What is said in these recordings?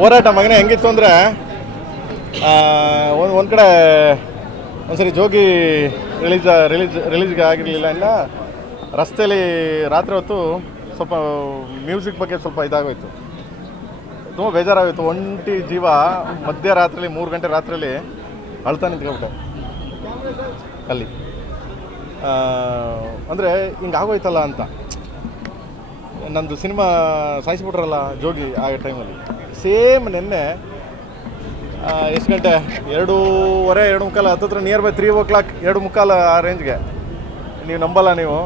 ಹೋರಾಟ ಮಗನೇ ಹೆಂಗಿತ್ತು ಅಂದರೆ ಒಂದು ಕಡೆ ಒಂದ್ಸರಿ ಜೋಗಿ ರಿಲೀಸ್ಗೆ ಆಗಿರಲಿಲ್ಲ ಇನ್ನು ರಸ್ತೆಯಲ್ಲಿ ರಾತ್ರಿ ಹೊತ್ತು ಸ್ವಲ್ಪ ಮ್ಯೂಸಿಕ್ ಬಗ್ಗೆ ಸ್ವಲ್ಪ ಇದಾಗೋಯ್ತು, ತುಂಬ ಬೇಜಾರಾಗೋಯ್ತು. ಒಂಟಿ ಜೀವ ಮಧ್ಯರಾತ್ರಿಲಿ 3 ಗಂಟೆ ರಾತ್ರಿಯಲ್ಲಿ ಅಳ್ತಾ ನಿಂತ್ಕೊಬಿಟ್ಟೆ ಅಲ್ಲಿ. ಅಂದರೆ ಹಿಂಗಾಗೋಯ್ತಲ್ಲ ಅಂತ. ನಂದು ಸಿನಿಮಾ ಸಾಯಿಸ್ಬಿಟ್ರಲ್ಲ ಜೋಗಿ ಆ ಟೈಮಲ್ಲಿ. ಸೇಮ್ ನೆನ್ನೆ ಎಷ್ಟು ಗಂಟೆ 2:30 2:45 ಹತ್ತತ್ರ ನಿಯರ್ ಬೈ 3 o'clock 2:45 ಆ ರೇಂಜ್ಗೆ. ನೀವು ನಂಬಲ್ಲ ನೀವು.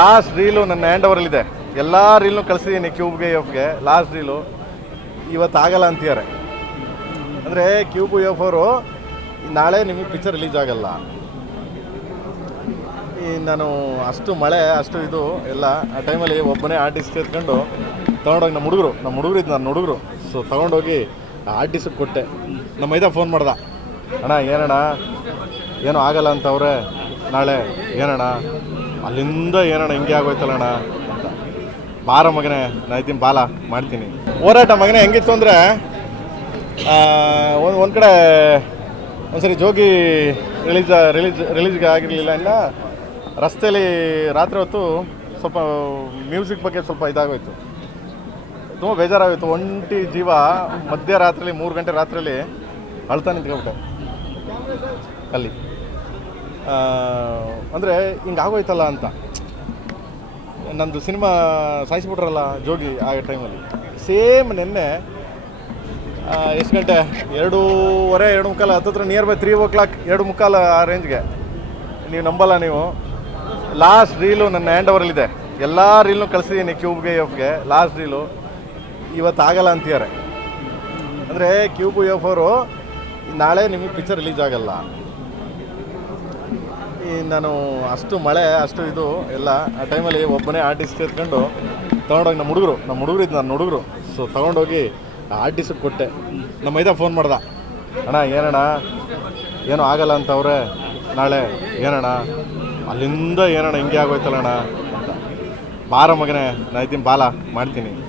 ಲಾಸ್ಟ್ ರೀಲು ನನ್ನ ಹ್ಯಾಂಡ್ ಓವರಲ್ಲಿದೆ. ಎಲ್ಲ ರೀಲ್ನೂ ಕಳಿಸಿದ್ದೀನಿ ಕ್ಯೂಬ್ಗೆ ಎಫ್ಗೆ. ಲಾಸ್ಟ್ ರೀಲು ಇವತ್ತು ಆಗಲ್ಲ ಅಂತಿದ್ದಾರೆ. ಅಂದರೆ ಕ್ಯೂಬ್ ಎಫ್ ಅವರು ನಾಳೆ ನಿಮಗೆ ಪಿಕ್ಚರ್ ರಿಲೀಸ್ ಆಗಲ್ಲ. ನಾನು ಅಷ್ಟು ಮಳೆ ಅಷ್ಟು ಇದು ಎಲ್ಲ ಆ ಟೈಮಲ್ಲಿ ಒಬ್ಬನೇ ಆರ್ಟಿಸ್ಟ್ ಎತ್ಕೊಂಡು ತೊಗೊಂಡೋಗಿ ನಮ್ಮ ಹುಡುಗರು ಇದ್ದು ನನ್ನ ಹುಡುಗರು. ಸೊ ತೊಗೊಂಡೋಗಿ ಆರ್ಟಿಸ್ಟಿಗೆ ಕೊಟ್ಟೆ. ನಮ್ಮ ಮೈದ ಫೋನ್ ಮಾಡ್ದ, ಅಣ್ಣ ಏನಣ್ಣ ಏನೋ ಆಗಲ್ಲ ಅಂತವ್ರೆ ನಾಳೆ, ಏನಣ್ಣ ಅಲ್ಲಿಂದ ಏನಣ್ಣ ಹಿಂಗೆ ಆಗೋಯ್ತಲ್ಲಣ್ಣ ಅಂತ. ಬಾರ ಮಗನೇ ನಾ ಇದ್ದೀನಿ, ಬಾಲ ಮಾಡ್ತೀನಿ. ಹೋರಾಟ ಮಗನೇ ಹೆಂಗಿತ್ತು ಅಂದರೆ ಒಂದು ಕಡೆ ಒಂದ್ಸರಿ ಜೋಗಿ ರಿಲೀಸ್ಗೆ ಆಗಿರಲಿಲ್ಲ ಇನ್ನು ರಸ್ತೆಯಲ್ಲಿ ರಾತ್ರಿ ಹೊತ್ತು ಸ್ವಲ್ಪ ಮ್ಯೂಸಿಕ್ ಬಗ್ಗೆ ಸ್ವಲ್ಪ ಇದಾಗೋಯ್ತು, ತುಂಬ ಬೇಜಾರಾಗೋಯ್ತು. ಒಂಟಿ ಜೀವ ಮಧ್ಯರಾತ್ರಿಲಿ 3 ಗಂಟೆ ರಾತ್ರಿಯಲ್ಲಿ ಅಳ್ತಾ ನಿಂತ್ಕೊಬಿಟ್ಟೆ ಅಲ್ಲಿ. ಅಂದರೆ ಹಿಂಗಾಗೋಯ್ತಲ್ಲ ಅಂತ. ನಂದು ಸಿನಿಮಾ ಸಾಯಿಸ್ಬಿಟ್ರಲ್ಲ ಜೋಗಿ ಆ ಟೈಮಲ್ಲಿ. ಸೇಮ್ ನೆನ್ನೆ ಎಷ್ಟು ಗಂಟೆ 2:30 2:45 ಹತ್ತತ್ರ ನಿಯರ್ ಬೈ 3 o'clock 2:45 ಆ ರೇಂಜ್ಗೆ. ನೀವು ನಂಬಲ್ಲ ನೀವು. ಲಾಸ್ಟ್ ರೀಲು ನನ್ನ ಹ್ಯಾಂಡ್ ಓವರಲ್ಲಿದೆ. ಎಲ್ಲ ರೀಲ್ನೂ ಕಳಿಸಿದ್ದೀನಿ ಕ್ಯೂಬ್ಗೆ ಎಫ್ಗೆ. ಲಾಸ್ಟ್ ರೀಲು ಇವತ್ತು ಆಗಲ್ಲ ಅಂತಿದ್ದಾರೆ. ಅಂದರೆ ಕ್ಯೂಬ್ ಎಫ್ ಅವರು ನಾಳೆ ನಿಮಗೆ ಪಿಕ್ಚರ್ ರಿಲೀಸ್ ಆಗಲ್ಲ. ನಾನು ಅಷ್ಟು ಮಳೆ ಅಷ್ಟು ಇದು ಎಲ್ಲ ಆ ಟೈಮಲ್ಲಿ ಒಬ್ಬನೇ ಆರ್ಟಿಸ್ಟ್ ಎತ್ಕೊಂಡು ತೊಗೊಂಡೋಗಿ ನಮ್ಮ ಹುಡುಗರು ಇದ್ದು ನನ್ನ ಹುಡುಗರು. ಸೊ ತೊಗೊಂಡೋಗಿ ಆರ್ಟಿಸ್ಟಿಗೆ ಕೊಟ್ಟೆ. ನಮ್ಮ ಮೈದ ಫೋನ್ ಮಾಡ್ದ, ಅಣ್ಣ ಏನಣ್ಣ ಏನೋ ಆಗಲ್ಲ ಅಂತವ್ರೆ ನಾಳೆ, ಏನಣ್ಣ ಅಲ್ಲಿಂದ ಏನಣ್ಣ ಹಿಂಗೆ ಆಗೋಯ್ತಲ್ಲಣ್ಣ ಅಂತ. ಬಾರ ಮಗನೇ ನಾ ಇದ್ದೀನಿ, ಬಾಲ ಮಾಡ್ತೀನಿ.